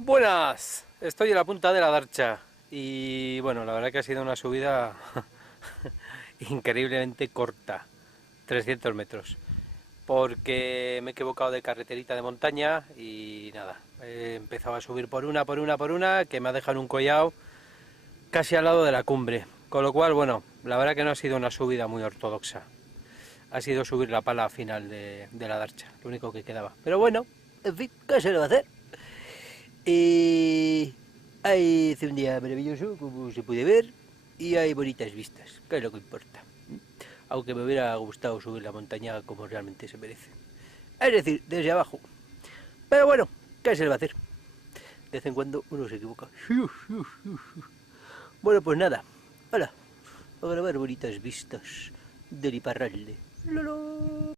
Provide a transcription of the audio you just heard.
Buenas, estoy en la punta de la Darcha y bueno, la verdad que ha sido una subida increíblemente corta, 300 metros, porque me he equivocado de carreterita de montaña y nada, he empezado a subir por una, que me ha dejado en un collado casi al lado de la cumbre, con lo cual, bueno, la verdad que no ha sido una subida muy ortodoxa, ha sido subir la pala final de la Darcha, lo único que quedaba, pero bueno, en fin, ¿qué se le va a hacer? Ahí hace un día maravilloso, como se puede ver, y hay bonitas vistas, que es lo que importa. Aunque me hubiera gustado subir la montaña como realmente se merece. Es decir, desde abajo. Pero bueno, ¿qué se le va a hacer? De vez en cuando uno se equivoca. Bueno, pues nada. Hola. A grabar bonitas vistas del Iparralde. ¡Lolo!